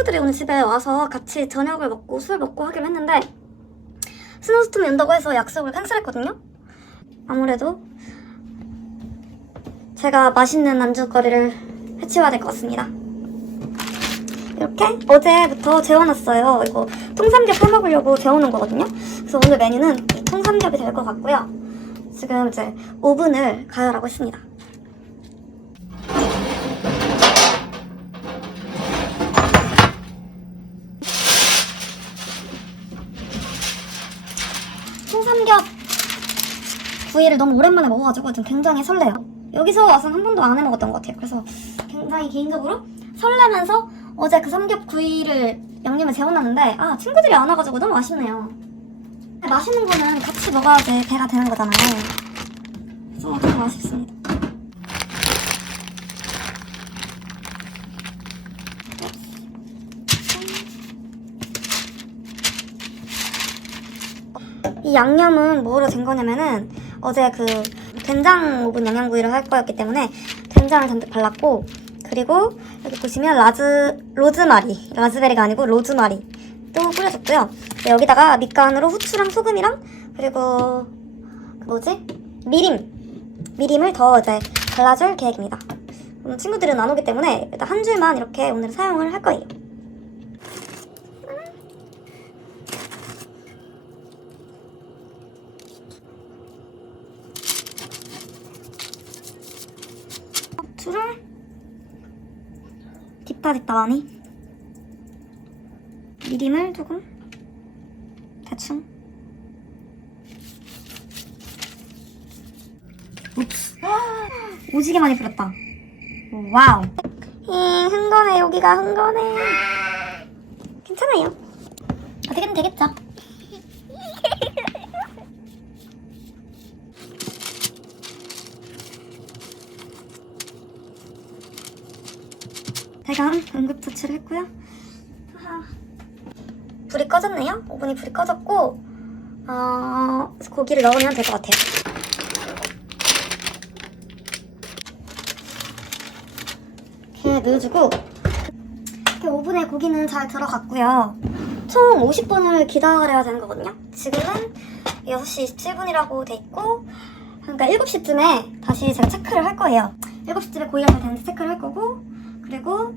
친구들이 오늘 집에 와서 같이 저녁을 먹고 술 먹고 하기로 했는데 스노스톰이 온다고 해서 약속을 캔슬했거든요. 아무래도 제가 맛있는 안주거리를 해치워야 될 것 같습니다. 이렇게 어제부터 재워놨어요. 이거 통삼겹 해먹으려고 재워놓은 거거든요. 그래서 오늘 메뉴는 이 통삼겹이 될 것 같고요. 지금 이제 오븐을 가열하고 있습니다. 통 삼겹 구이를 너무 오랜만에 먹어가지고 좀 굉장히 설레요. 여기서 와서는 한 번도 안 해 먹었던 것 같아요. 그래서 굉장히 개인적으로 설레면서 어제 그 삼겹 구이를 양념을 재워놨는데 아 친구들이 안 와가지고 너무 아쉽네요. 맛있는 거는 같이 먹어야지 배가 되는 거잖아요. 그래서 너무 아쉽습니다. 이 양념은 뭐로 된 거냐면은 어제 그 된장 오븐 양념구이를 할 거였기 때문에 된장을 잔뜩 발랐고 그리고 여기 보시면 라즈 로즈마리 라즈베리가 아니고 로즈마리 또 뿌려줬고요. 네, 여기다가 밑간으로 후추랑 소금이랑 그리고 그 뭐지 미림 미림을 더 이제 발라줄 계획입니다. 친구들은 안 오기 때문에 일단 한 줄만 이렇게 오늘 사용을 할 거예요. 줄을 딥다 많이 미림을 조금? 대충? уп스 오지게 많이 뿌렸다. 와우. 잉 흥건해. 여기가 흥건해. 괜찮아요. 어떻게든 되겠죠 제가 응급처치를 했고요. 하하. 불이 꺼졌네요. 오븐이 불이 꺼졌고 어, 고기를 넣으면 될 것 같아요. 이렇게 넣어주고 이렇게 오븐에 고기는 잘 들어갔고요. 총 50분을 기다려야 되는 거거든요. 지금은 6시 27분이라고 돼 있고 그러니까 7시쯤에 다시 제가 체크를 할 거예요. 7시쯤에 고기가 잘 되는지 체크를 할 거고 그리고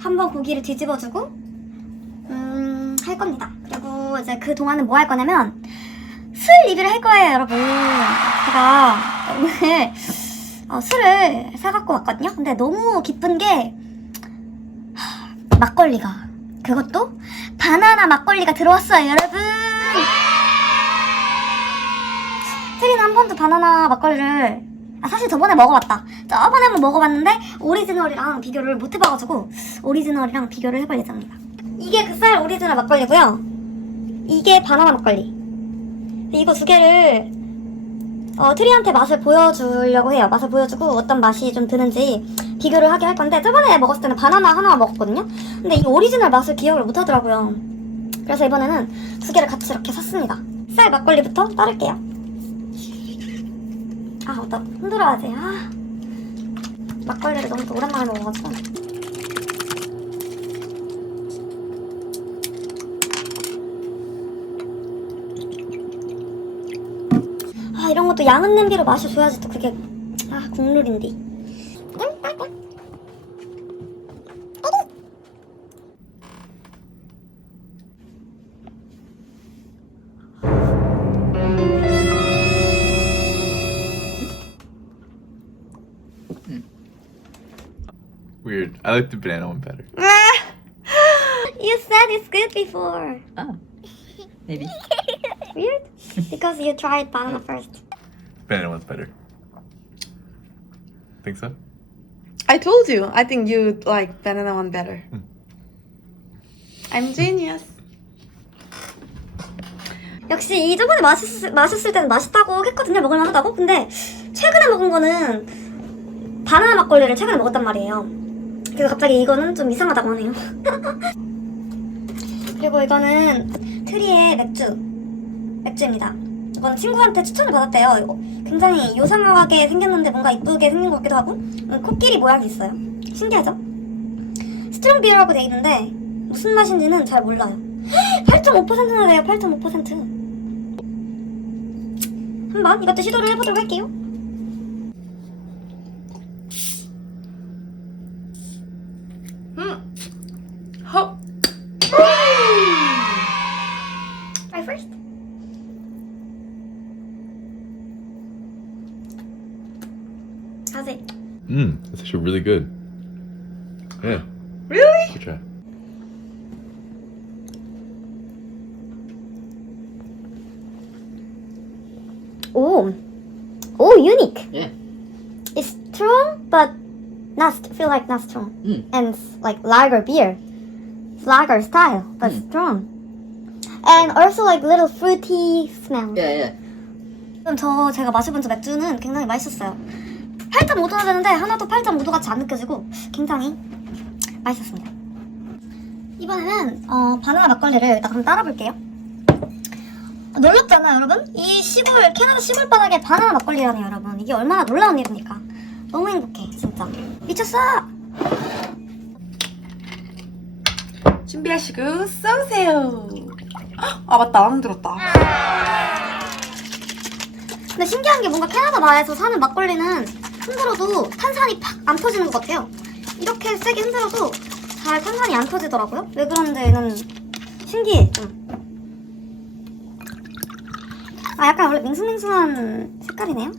한번 고기를 뒤집어주고 음, 할 겁니다. 그리고 이제 그 동안은 뭐 할 거냐면 술 리뷰를 할 거예요, 여러분. 제가 오늘 어, 술을 사갖고 왔거든요. 근데 너무 기쁜 게 하, 막걸리가 그것도 바나나 막걸리가 들어왔어요, 여러분. 트리는 한 번도 바나나 막걸리를 아, 사실 저번에 먹어봤다. 저번에 한번 먹어봤는데 오리지널이랑 비교를 못 해봐가지고 오리지널이랑 비교를 해볼 예정입니다. 이게 그 쌀 오리지널 막걸리고요. 이게 바나나 막걸리. 이거 두 개를 어, 트리한테 맛을 보여주려고 해요. 맛을 보여주고 어떤 맛이 좀 드는지 비교를 하게 할 건데 저번에 먹었을 때는 바나나 하나만 먹었거든요. 근데 이 오리지널 맛을 기억을 못 하더라고요. 그래서 이번에는 두 개를 같이 이렇게 샀습니다. 쌀 막걸리부터 따를게요. 아, 맞다. 흔들어야지. 아. 막걸리를 너무 또 오랜만에 먹어가지고. 아, 이런 것도 양은 냄비로 마셔줘야지 또 그게, 아, 국룰인데. Weird. I like the banana one better. You said it's good before. Oh, maybe. Weird? Because you tried banana first. Banana one's better. Think so? I told you. I think you like banana one better. Hmm. I'm genius. 역시 이 저번에 마셨, 마셨을 때는 맛있다고 했거든요. 먹을만 하다고. 근데 최근에 먹은 거는 바나나 막걸리를 최근에 먹었단 말이에요. 그래서 갑자기 이거는 좀 이상하다고 하네요. 그리고 이거는 트리의 맥주. 맥주입니다. 이건 친구한테 추천을 받았대요. 이거 굉장히 요상하게 생겼는데 뭔가 이쁘게 생긴 것 같기도 하고 음, 코끼리 모양이 있어요. 신기하죠? 스트롱 비어라고 돼 있는데 무슨 맛인지는 잘 몰라요. 8.5%나 돼요. 8.5%. 한번 이것도 시도를 해보도록 할게요. Hop. Try first. How's it? Mmm, that's actually really good. Yeah, Really? good try. Oh, oh, unique. Yeah. It's strong, but not st- feel like not strong, Mm. and like lager beer, It's lager style, but Mm. strong, and also like little fruity smell. Yeah, yeah. 지금 저 제가 마셔본 저 맥주는 굉장히 맛있었어요. 8.5도나 되는데 하나도 8.5도 같이 안 느껴지고 굉장히 맛있었습니다. 이번에는 어, 바나나 막걸리를 일단 한번 따라볼게요. 놀랍잖아요, 여러분? 이 시골 캐나다 시골 바닥에 바나나 막걸리라니 여러분 이게 얼마나 놀라운 일입니까? 너무 행복해, 진짜. 미쳤어! 준비하시고 쏘세요. 아 맞다 안 흔들었다. 근데 신기한 게 뭔가 캐나다 바에서 사는 막걸리는 흔들어도 탄산이 팍 안 터지는 것 같아요. 이렇게 세게 흔들어도 잘 탄산이 안 터지더라고요. 왜 그런지 는 신기해 좀. 아 약간 원래 밍숭밍숭한 색깔이네요.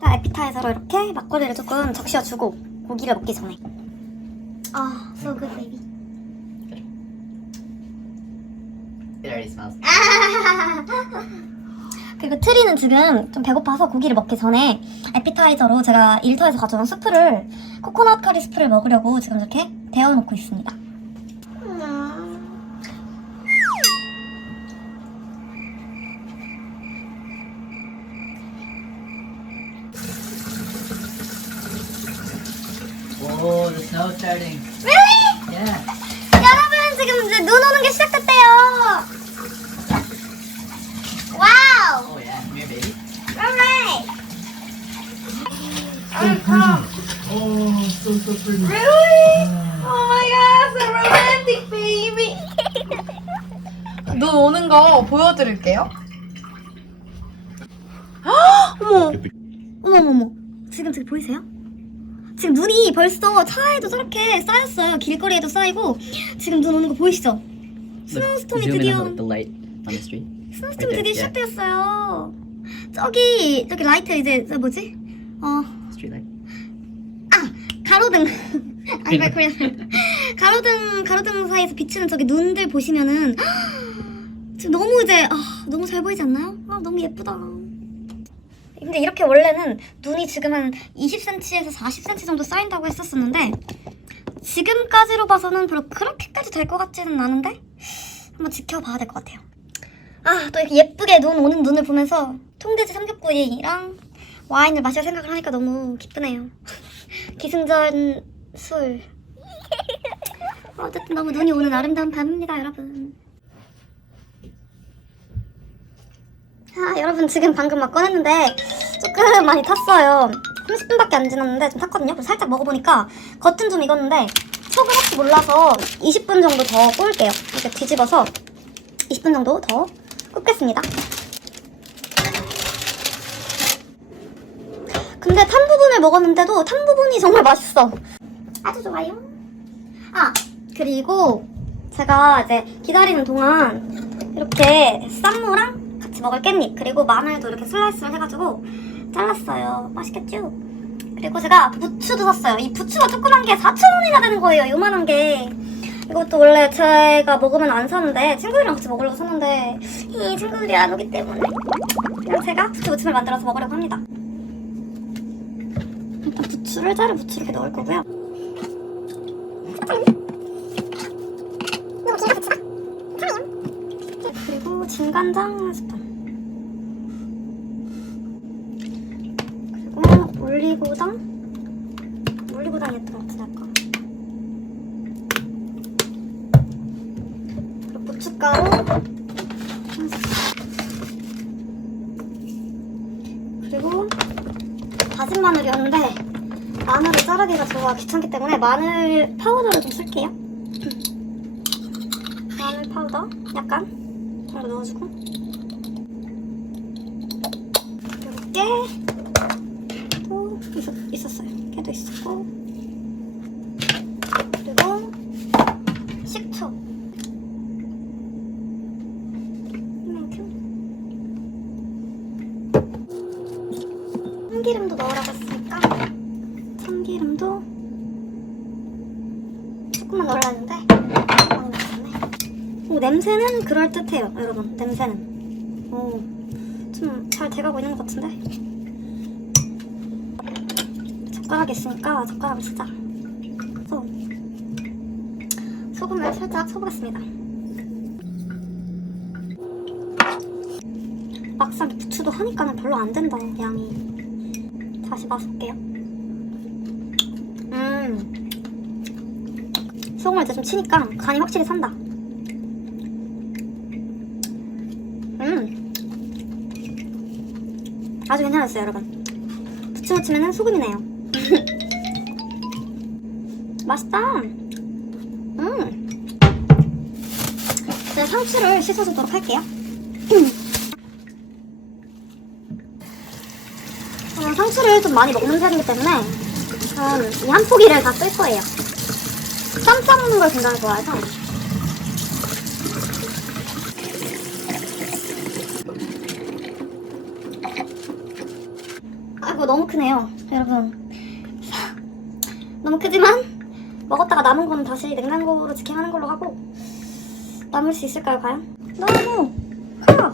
자 에피타이저로 이렇게 막걸리를 조금 적셔주고 고기를 먹기 전에. 아, so good baby. It already smells. 그리고 트리는 지금 좀 배고파서 고기를 먹기 전에 에피타이저로 제가 일터에서 가져온 스프를 코코넛 커리 스프를 먹으려고 지금 이렇게 데워놓고 있습니다. Whoa, the snow's starting. Really? Yeah. 여러분 지금 이제 눈 오는 게 시작됐대요. 와우. Oh yeah. Come here, baby. Alright. Oh, so so pretty. Really? Oh my god, so romantic, baby. 눈 오는 거 보여드릴게요. 어머, Get the 어머머머. 지금 저기 보이세요? 지금 눈이 벌써 차에도 저렇게 쌓였어요. 길거리에도 쌓이고 지금 눈 오는 거 보이시죠? 스노우스톰이 Zoom in 드디어 on the, the light on the street. 스노우스톰이 드디어. 시작되었어요. 저기 저기 라이트 이제 저 뭐지? 어 Street light. 가로등 아니 말 코리안 가로등 가로등 사이에서 비치는 저기 눈들 보시면은 지금 너무 이제 아, 너무 잘 보이지 않나요? 아 너무 예쁘다. 근데 이렇게 원래는 눈이 지금 한 20cm에서 40cm 정도 쌓인다고 했었었는데 지금까지로 봐서는 별로 그렇게까지 될 것 같지는 않은데 한번 지켜봐야 될 것 같아요. 아 또 이렇게 예쁘게 눈 오는 눈을 보면서 통돼지 삼겹구이랑 와인을 마실 생각을 하니까 너무 기쁘네요. 기승전 술. 어쨌든 너무 눈이 오는 아름다운 밤입니다, 여러분. 아, 여러분 지금 방금 막 꺼냈는데 조금 많이 탔어요. 30분밖에 안 지났는데 좀 탔거든요. 그래서 살짝 먹어보니까 겉은 좀 익었는데 속은 혹시 몰라서 20분 정도 더 구울게요. 이렇게 뒤집어서 20분 정도 더 굽겠습니다. 근데 탄 부분을 먹었는데도 탄 부분이 정말 맛있어. 아주 좋아요. 아, 그리고 제가 이제 기다리는 동안 이렇게 쌈무랑 같이 먹을 깻잎 그리고 마늘도 이렇게 슬라이스를 해가지고 잘랐어요. 맛있겠죠? 그리고 제가 부추도 샀어요. 이 부추가 조그만 게 4,000원이나 되는 거예요. 요만한 게. 이것도 원래 제가 먹으면 안 사는데 친구들이랑 같이 먹으려고 샀는데 이 친구들이 안 오기 때문에 그냥 제가 부추 무침을 만들어서 먹으려고 합니다. 부추를 자른 부추를 이렇게 넣을 거고요. 그리고 진간장 한 스푼. 그리고 올리고당. 올리고당이었던 것 같은데 아까. 그리고 고춧가루. 한 스푼. 그리고 다진 마늘이었는데 마늘을 자르기가 좋아 귀찮기 때문에 마늘 파우더를 좀 쓸게요. 마늘 파우더? 약간? 정도 넣어주고. 그리고 깨도 있었, 있었어요. 깨도 있었고 그리고 식초 이만큼 참기름도 넣으라고 했으니까 참기름도 조금만 넣으려 했는데 많이 넣었네 오 냄새는 그럴듯해요 여러분. 냄새는. 오좀 잘 돼가고 있는 것 같은데? 젓가락이 있으니까 젓가락을 쓰자 그래서 소금을 살짝 쳐보겠습니다. 막상 부추도 하니까는 별로 안 된다 양이. 다시 맛볼게요. 음. 소금을 이제 좀 치니까 간이 확실히 산다 음 아주 괜찮았어요 여러분. 부추 무치면 소금이네요. 맛있다. 음. 이제 상추를 씻어주도록 할게요. 저는 상추를 좀 많이 먹는 편이기 때문에 저는 이한 포기를 다 쓸 거예요. 쌈 싸먹는 걸 굉장히 좋아해서. 아이고 너무 크네요, 여러분. 너무 크지만 먹었다가 남은 건 다시 냉장고로 직행하는 걸로 하고 남을 수 있을까요, 과연? 너무 커.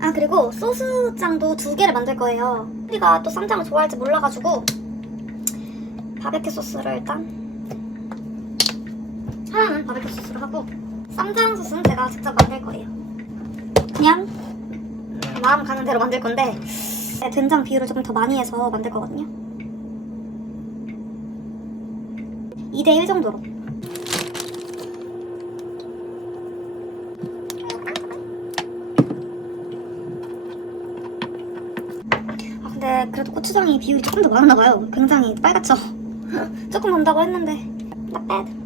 아 그리고 소스장도 두 개를 만들 거예요. 우리가 또 쌈장을 좋아할지 몰라가지고 바베큐 소스를 일단 하나는 바베큐 소스로 하고 쌈장 소스는 제가 직접 만들 거예요. 그냥 마음 가는 대로 만들 건데 된장 비율을 조금 더 많이 해서 만들 거거든요. 2대1 정도로. 아 근데 그래도 고추장이 비율이 조금 더 많았나 봐요. 굉장히 빨갛죠. 조금 온다고 했는데 bad. 아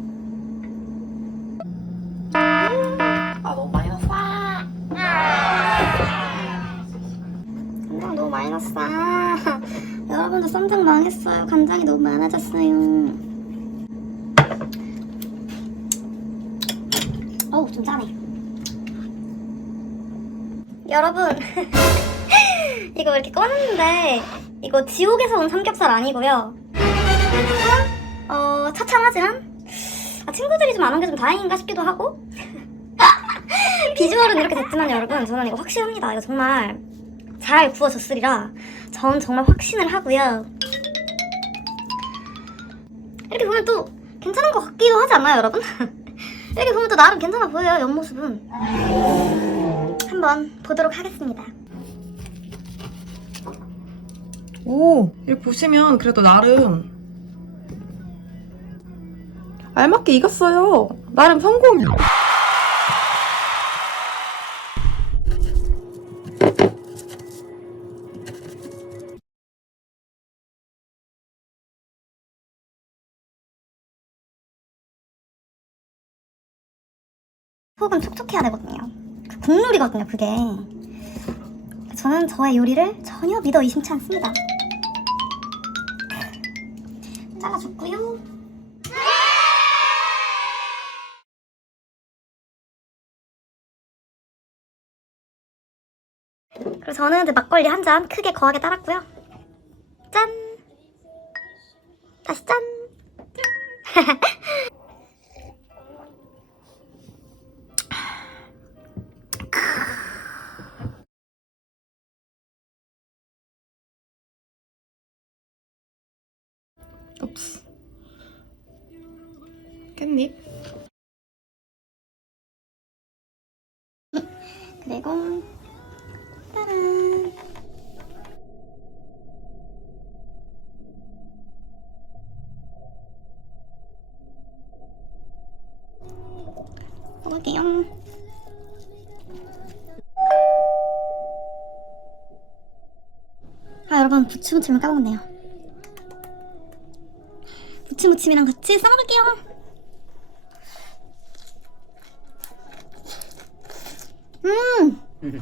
너무 많이 넣었어. 여러분도 쌈장 망했어요. 간장이 너무 많아졌어요. 어우 좀 짜네. 여러분 이거 이렇게 꺼냈는데 이거 지옥에서 온 삼겹살 아니고요. 어 차창하지만 아, 친구들이 좀 안 온 게 좀 다행인가 싶기도 하고 비주얼은 이렇게 됐지만 여러분 저는 이거 확실합니다. 이거 정말 잘 구워졌으리라 전 정말 확신을 하고요. 이렇게 보면 또 괜찮은 것 같기도 하지 않나요, 여러분? 이렇게 보면 또 나름 괜찮아 보여요, 옆모습은. 한번 보도록 하겠습니다. 오 이렇게 보시면 그래도 나름 알맞게 익었어요. 나름 성공. 속은 촉촉해야 되거든요. 그 국룰이거든요, 그게. 저는 저의 요리를 전혀 믿어 의심치 않습니다. 잘라줬고요. 그리고 저는 막걸리 한 잔 크게 거하게 따랐고요. 짠! 다시 짠! 그리고. 짜란. 먹을게요. 아 여러분 부추무침을 까먹었네요. 부추무침이랑 같이 싸먹을게요. 음,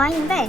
欢迎被